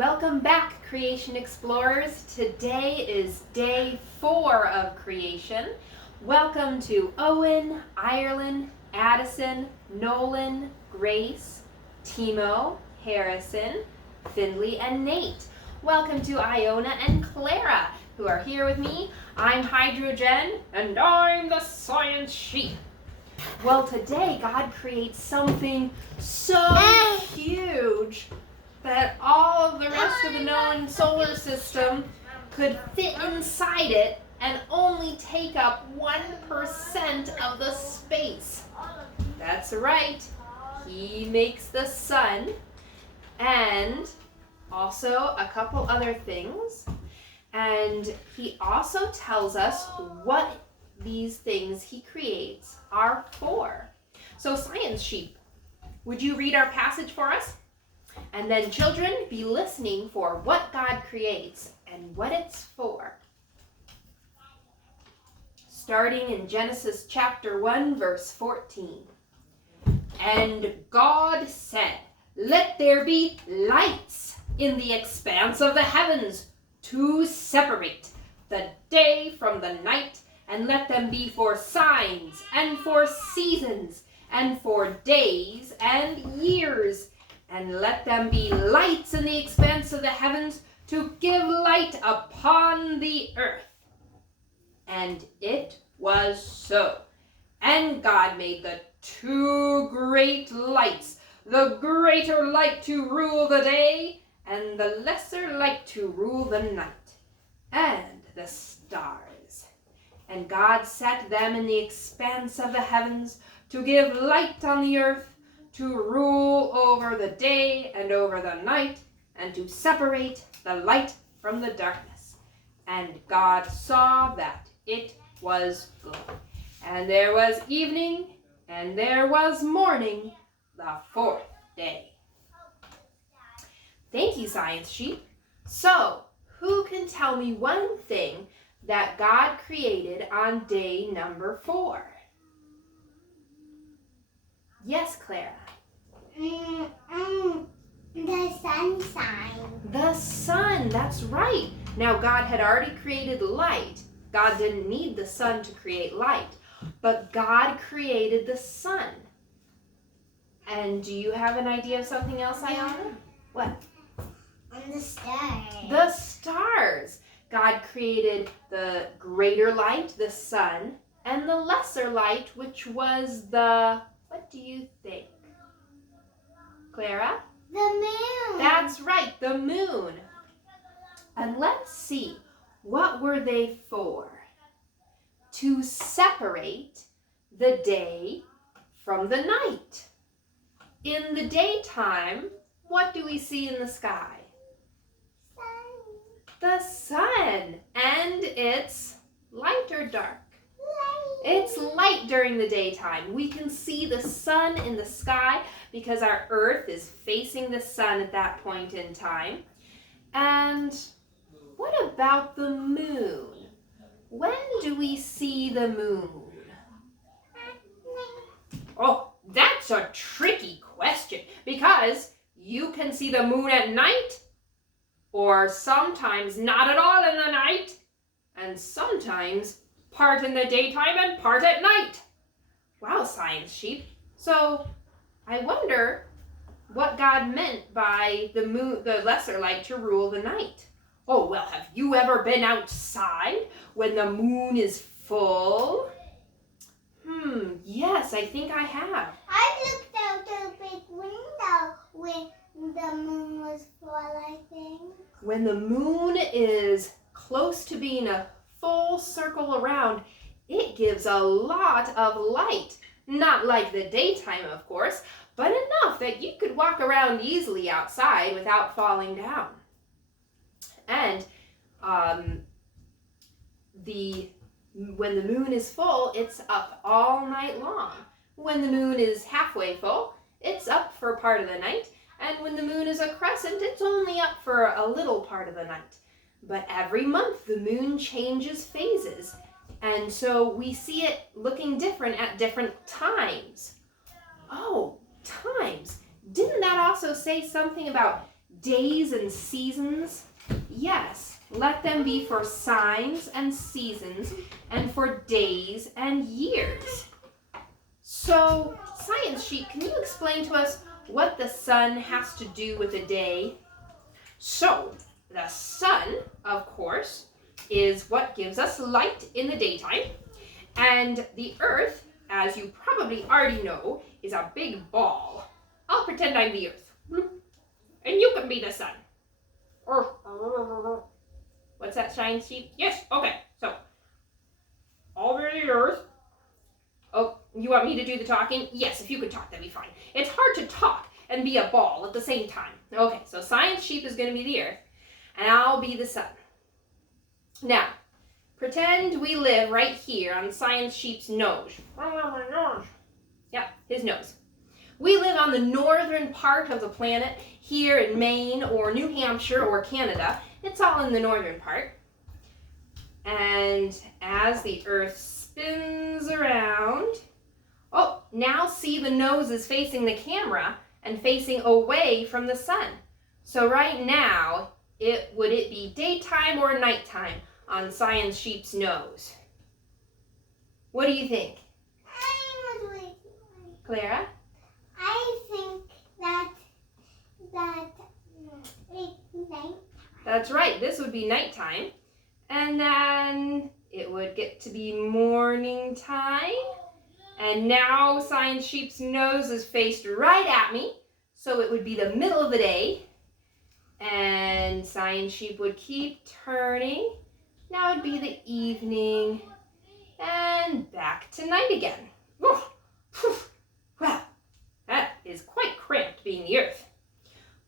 Welcome back, Creation Explorers. Today is day 4 of creation. Welcome to Owen, Ireland, Addison, Nolan, Grace, Timo, Harrison, Findley, and Nate. Welcome to Iona and Clara, who are here with me. I'm Hydrogen, and I'm the science sheep. Well, today God creates something so huge that all of the rest of the known solar system could fit inside it and only take up 1% of the space. That's right. He makes the sun and also a couple other things. And he also tells us what these things he creates are for. So, science sheep, would you read our passage for us? And then, children, be listening for what God creates and what it's for. Starting in Genesis chapter 1, verse 14. And God said, "Let there be lights in the expanse of the heavens to separate the day from the night, and let them be for signs and for seasons and for days and years. And let them be lights in the expanse of the heavens to give light upon the earth." And it was so. And God made the 2 great lights, the greater light to rule the day, and the lesser light to rule the night, and the stars. And God set them in the expanse of the heavens to give light on the earth, to rule over the day and over the night, and to separate the light from the darkness. And God saw that it was good. And there was evening, and there was morning, the 4th day. Thank you, Science Sheep. So, who can tell me one thing that God created on day number 4? Yes, Clara. The sunshine. The sun, that's right. Now, God had already created light. God didn't need the sun to create light, but God created the sun. And do you have an idea of something else, Iona? What? And the stars. The stars. God created the greater light, the sun, and the lesser light, which was the, what do you think? Clara? The moon. That's right, the moon. And let's see, what were they for? To separate the day from the night. In the daytime, what do we see in the sky? Sun. The sun. And it's light or dark? Light. It's light during the daytime. We can see the sun in the sky because our earth is facing the sun at that point in time. And what about the moon? When do we see the moon? Oh, that's a tricky question because you can see the moon at night or sometimes not at all in the night and sometimes part in the daytime and part at night. Wow, Science Sheep. So I wonder what God meant by the moon, the lesser light to rule the night. Oh, well, have you ever been outside when the moon is full? Yes, I think I have. I looked out a big window when the moon was full, I think. When the moon is close to being a full circle around, it gives a lot of light. Not like the daytime, of course, but enough that you could walk around easily outside without falling down. And when the moon is full, it's up all night long. When the moon is halfway full, it's up for part of the night. And when the moon is a crescent, it's only up for a little part of the night. But every month, the moon changes phases. And so we see it looking different at different times. Oh, times. Didn't that also say something about days and seasons? Yes, let them be for signs and seasons and for days and years. So, Science Sheep, can you explain to us what the sun has to do with a day? So, the sun, of course, is what gives us light in the daytime. And the earth, as you probably already know, is a big ball. I'll pretend I'm the earth. And you can be the sun. What's that, Science Sheep? Yes, okay. So, I'll be the earth. Oh, you want me to do the talking? Yes, if you could talk, that'd be fine. It's hard to talk and be a ball at the same time. Okay, so Science Sheep is going to be the earth, and I'll be the sun. Now, pretend we live right here on Science Sheep's nose. Yeah, his nose. We live on the northern part of the planet, here in Maine or New Hampshire or Canada. It's all in the northern part. And as the earth spins around, oh, now see the nose is facing the camera and facing away from the sun. So right now, would it be daytime or nighttime on Science Sheep's nose? What do you think? Clara? I think that it's night. That's right, this would be nighttime. And then it would get to be morning time. And now Science Sheep's nose is faced right at me. So it would be the middle of the day. And Science Sheep would keep turning. Now it'd be the evening. And back to night again. Well, that is quite cramped being the earth.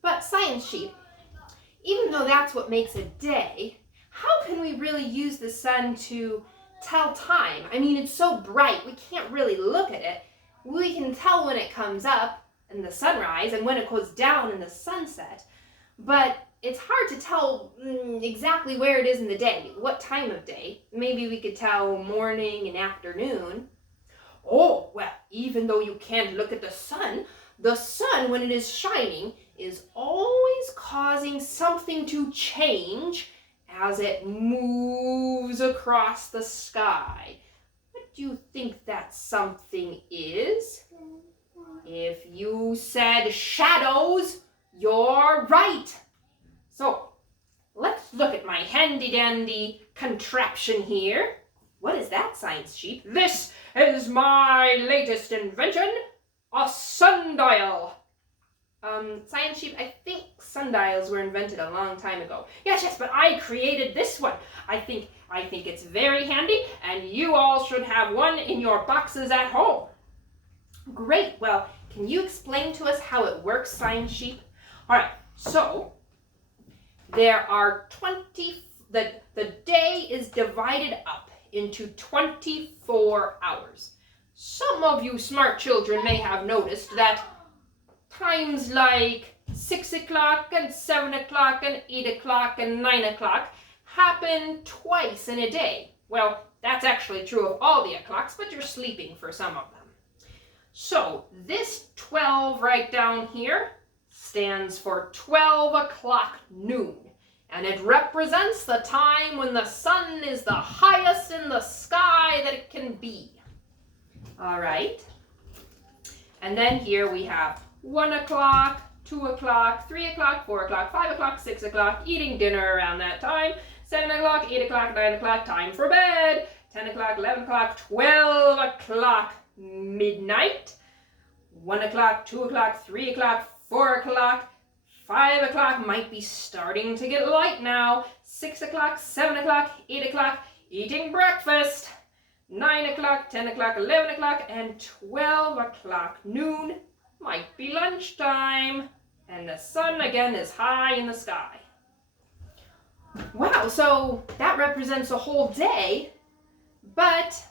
But Science Sheep, even though that's what makes a day, how can we really use the sun to tell time? I mean, it's so bright, we can't really look at it. We can tell when it comes up in the sunrise and when it goes down in the sunset, but it's hard to tell exactly where it is in the day, what time of day. Maybe we could tell morning and afternoon. Oh, well, even though you can't look at the sun, when it is shining, is always causing something to change as it moves across the sky. What do you think that something is? If you said shadows, you're right. So, let's look at my handy-dandy contraption here. What is that, Science Sheep? This is my latest invention, a sundial. Science Sheep, I think sundials were invented a long time ago. Yes, but I created this one. I think it's very handy, and you all should have one in your boxes at home. Great. Well, can you explain to us how it works, Science Sheep? All right. So there are the day is divided up into 24 hours. Some of you smart children may have noticed that times like 6 o'clock and 7 o'clock and 8 o'clock and 9 o'clock happen twice in a day. Well, that's actually true of all the o'clocks, but you're sleeping for some of them. So this 12 right down here stands for 12 o'clock noon. And it represents the time when the sun is the highest in the sky that it can be. All right. And then here we have 1 o'clock, 2 o'clock, 3 o'clock, 4 o'clock, 5 o'clock, 6 o'clock, eating dinner around that time, 7 o'clock, 8 o'clock, 9 o'clock, time for bed, 10 o'clock, 11 o'clock, 12 o'clock, midnight, 1 o'clock, 2 o'clock, 3 o'clock, 4 o'clock, 5 o'clock might be starting to get light now, 6 o'clock, 7 o'clock, 8 o'clock, eating breakfast, 9 o'clock, 10 o'clock, 11 o'clock, and 12 o'clock noon might be lunchtime, and the sun again is high in the sky. Wow, so that represents a whole day, but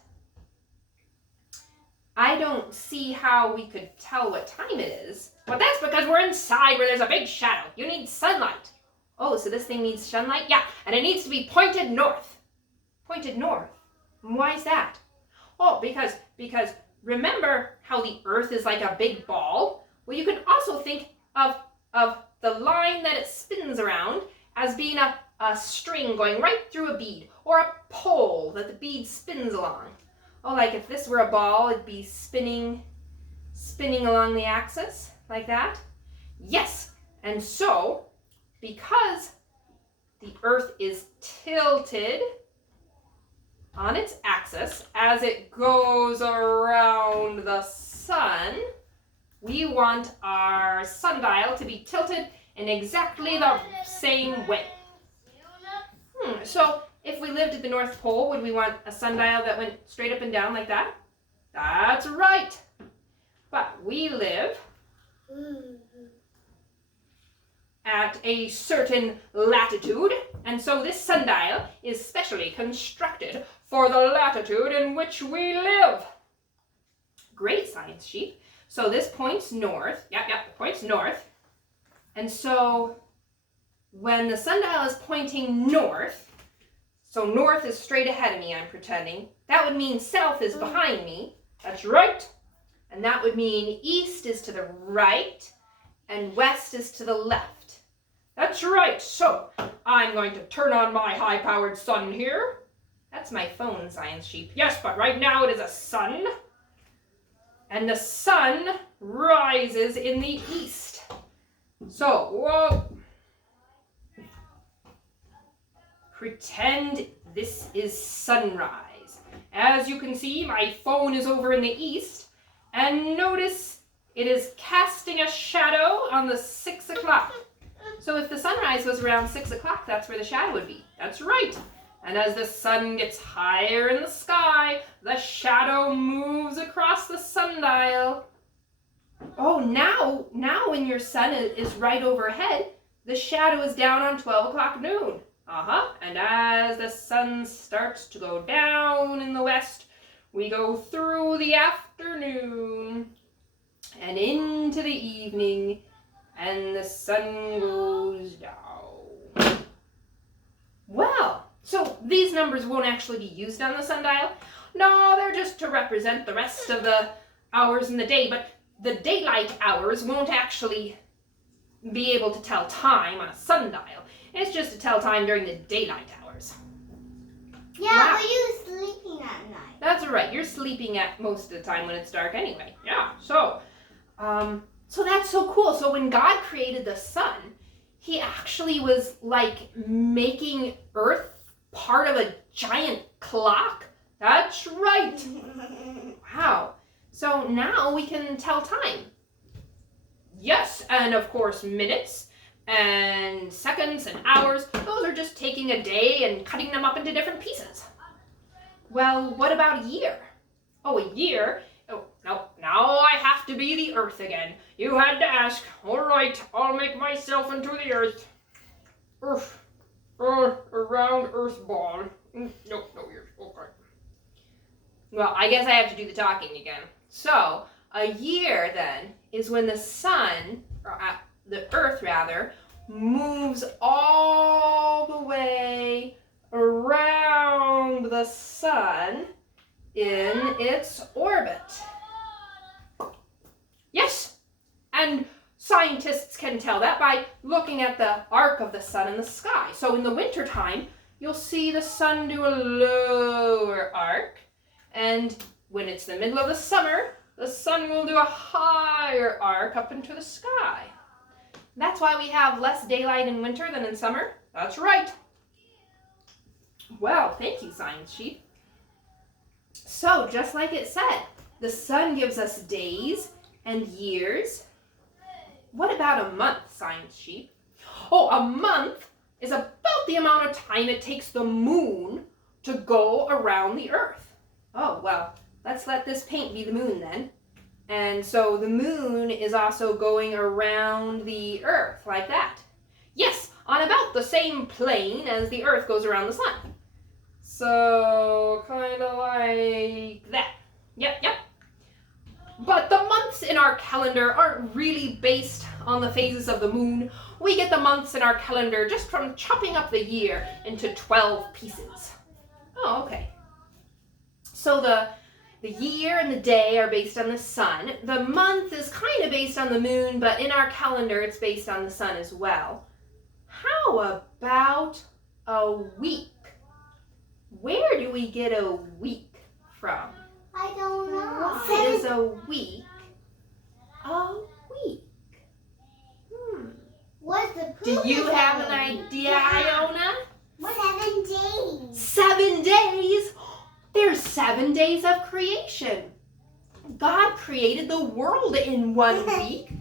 I don't see how we could tell what time it is. But that's because we're inside where there's a big shadow. You need sunlight. Oh, so this thing needs sunlight? Yeah, and it needs to be pointed north. Pointed north. Why is that? Oh, because remember how the earth is like a big ball? Well, you can also think of the line that it spins around as being a string going right through a bead, or a pole that the bead spins along. Oh, like if this were a ball, it'd be spinning along the axis, like that? Yes, and so, because the Earth is tilted on its axis as it goes around the sun, we want our sundial to be tilted in exactly the same way. So if we lived at the North Pole, would we want a sundial that went straight up and down like that? That's right. But we live at a certain latitude, and so this sundial is specially constructed for the latitude in which we live. Great, Science Sheep. So this points north. Yep, it points north. And so when the sundial is pointing north, so north is straight ahead of me, I'm pretending, that would mean south is behind me. That's right. And that would mean east is to the right and west is to the left. That's right. So I'm going to turn on my high-powered sun here. That's my phone, Science Sheep. Yes, but right now it is a sun. And the sun rises in the east. So, whoa. Pretend this is sunrise. As you can see, my phone is over in the east. And notice it is casting a shadow on the 6 o'clock. So if the sunrise was around 6 o'clock, that's where the shadow would be. That's right. And as the sun gets higher in the sky, the shadow moves across the sundial. Oh, now when your sun is right overhead, the shadow is down on 12 o'clock noon. And as the sun starts to go down in the west, we go through the afternoon and into the evening, and the sun goes down. Well, so these numbers won't actually be used on the sundial. No, they're just to represent the rest of the hours in the day, but the daylight hours won't actually be able to tell time on a sundial. It's just to tell time during the daylight hours. Yeah, wow. but you're sleeping at night. That's right. You're sleeping at most of the time when it's dark anyway. Yeah, so that's so cool. So when God created the sun, he actually was like making Earth part of a giant clock. That's right. Wow. So now we can tell time. Yes, and of course minutes and seconds and hours, those are just taking a day and cutting them up into different pieces. Well, what about a year? Oh, a year? Oh, no, now I have to be the Earth again. You had to ask. All right, I'll make myself into the Earth. Earth. A round Earth ball. No, ears. Okay. Well, I guess I have to do the talking again. So, a year then is when the sun, or the Earth rather, moves all the way around the sun in its orbit. Yes, and scientists can tell that by looking at the arc of the sun in the sky. So in the wintertime, you'll see the sun do a lower arc, and when it's the middle of the summer, the sun will do a higher arc up into the sky. That's why we have less daylight in winter than in summer. That's right. Well, thank you, Science Sheep. So, just like it said, the sun gives us days and years. What about a month, Science Sheep? Oh, a month is about the amount of time it takes the moon to go around the Earth. Oh, well, let's let this paint be the moon then. And so the moon is also going around the Earth like that. Yes, on about the same plane as the Earth goes around the sun. So, kind of like that. Yep. But the months in our calendar aren't really based on the phases of the moon. We get the months in our calendar just from chopping up the year into 12 pieces. Oh, okay. So The year and the day are based on the sun. The month is kind of based on the moon, but in our calendar it's based on the sun as well. How about a week? Where do we get a week from? I don't know. What is a week? A week. What's the Do you have an idea, Iona? 7 days. 7 days? There's 7 days of creation. God created the world in 1 week.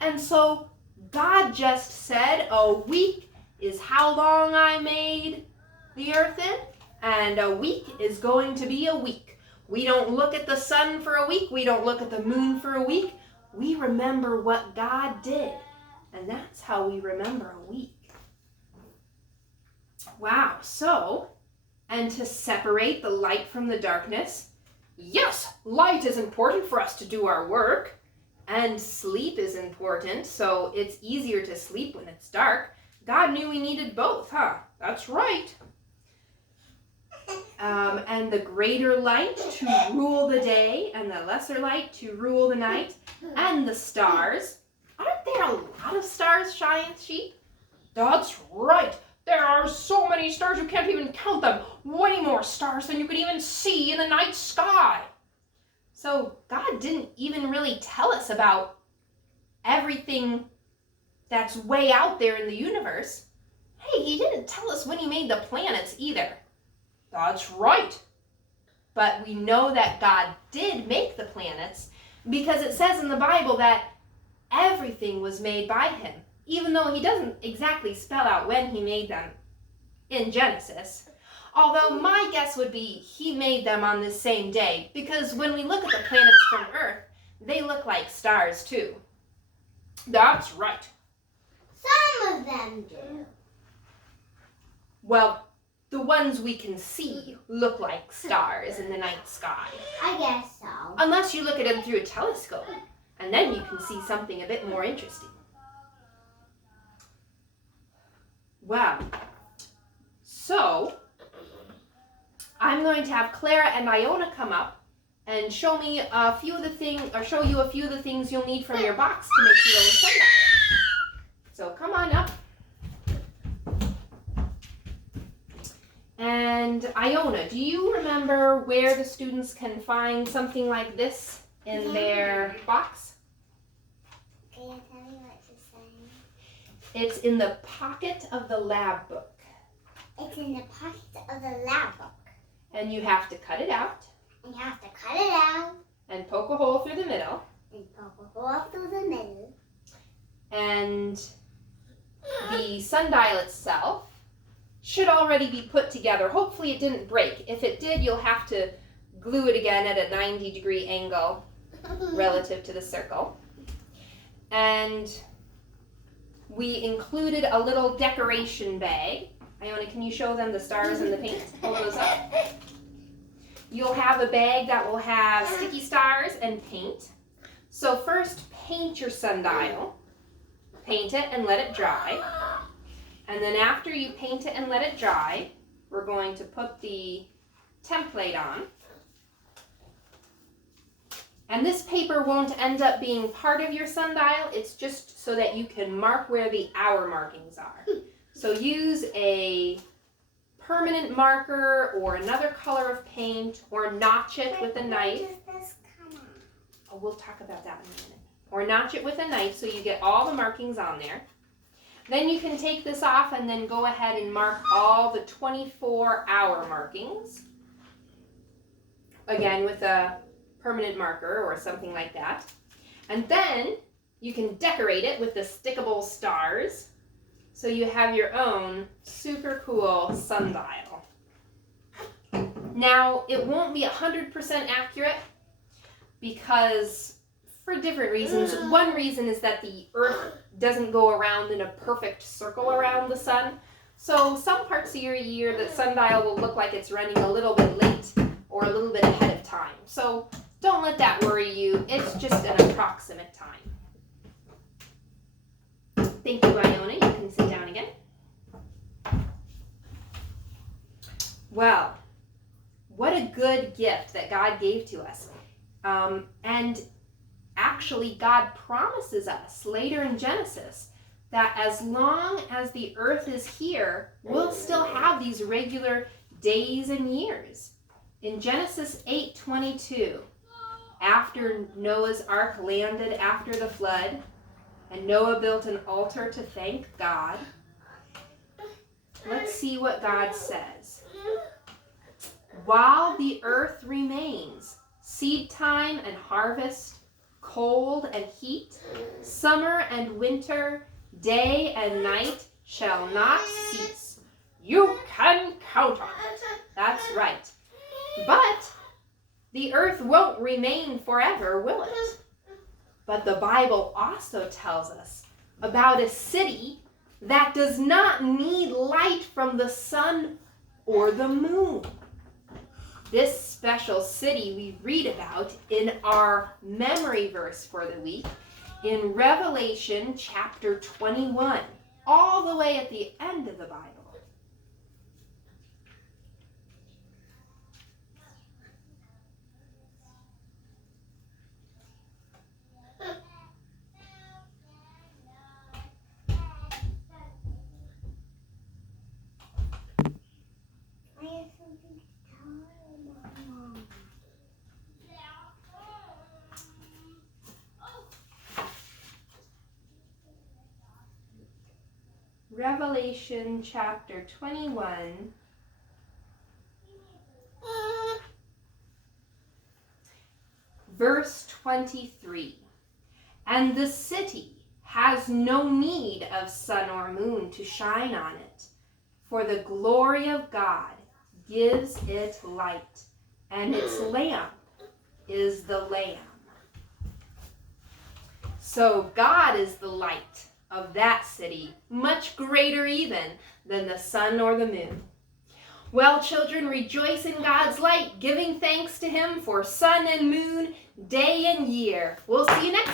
And so God just said a week is how long I made the earth in. And a week is going to be a week. We don't look at the sun for a week. We don't look at the moon for a week. We remember what God did. And that's how we remember a week. Wow, so, and to separate the light from the darkness, yes, light is important for us to do our work, and sleep is important, so it's easier to sleep when it's dark. God knew we needed both, huh? That's right. And the greater light to rule the day, and the lesser light to rule the night, and the stars. Aren't there a lot of stars, Cheyenne Sheep? That's right. There are so many stars you can't even count them. Way more stars than you could even see in the night sky. So God didn't even really tell us about everything that's way out there in the universe. Hey, he didn't tell us when he made the planets either. That's right. But we know that God did make the planets because it says in the Bible that everything was made by him, even though he doesn't exactly spell out when he made them in Genesis. Although my guess would be he made them on this same day, because when we look at the planets from Earth, they look like stars too. That's right. Some of them do. Well, the ones we can see look like stars in the night sky. I guess so. Unless you look at them through a telescope, and then you can see something a bit more interesting. Well, so I'm going to have Clara and Iona come up and show me a few of the things, or show you a few of the things you'll need from your box to make your own sundial. So come on up. And Iona, do you remember where the students can find something like this in their box? Can you tell me what to say? It's in the pocket of the lab book. It's in the pocket of the lab book. And you have to cut it out. And you have to cut it out. And poke a hole through the middle. And poke a hole through the middle. And the sundial itself should already be put together. Hopefully it didn't break. If it did, you'll have to glue it again at a 90-degree angle relative to the circle. And we included a little decoration bag. Iona, can you show them the stars and the paint? Hold those up. You'll have a bag that will have sticky stars and paint. So first, paint your sundial. Paint it and let it dry. And then after you paint it and let it dry, we're going to put the template on. And this paper won't end up being part of your sundial. It's just so that you can mark where the hour markings are. So use a permanent marker or another color of paint, or notch it with a knife. Where does this come on? Oh, we'll talk about that in a minute. Or notch it with a knife so you get all the markings on there. Then you can take this off and then go ahead and mark all the 24-hour markings. Again, with a permanent marker or something like that. And then you can decorate it with the stickable stars. So you have your own super cool sundial. Now, it won't be 100% accurate because for different reasons. One reason is that the Earth doesn't go around in a perfect circle around the sun. So some parts of your year, the sundial will look like it's running a little bit late or a little bit ahead of time. So don't let that worry you. It's just an approximate time. Thank you, Iona. You can sit down again. Well, What a good gift that God gave to us. And actually, God promises us later in Genesis that as long as the earth is here, we'll still have these regular days and years. In Genesis 8:22, after Noah's ark landed after the flood, and Noah built an altar to thank God, let's see what God says. While the earth remains, seed time and harvest, cold and heat, summer and winter, day and night shall not cease. You can count on it. That's right. But the earth won't remain forever, will it? But the Bible also tells us about a city that does not need light from the sun or the moon. This special city we read about in our memory verse for the week in Revelation chapter 21, all the way at the end of the Bible. Revelation chapter 21, verse 23. And the city has no need of sun or moon to shine on it, for the glory of God gives it light, and its lamp is the Lamb. So God is the light of that city, much greater even than the sun or the moon. Well, children, rejoice in God's light, giving thanks to Him for sun and moon, day and year. We'll see you next time.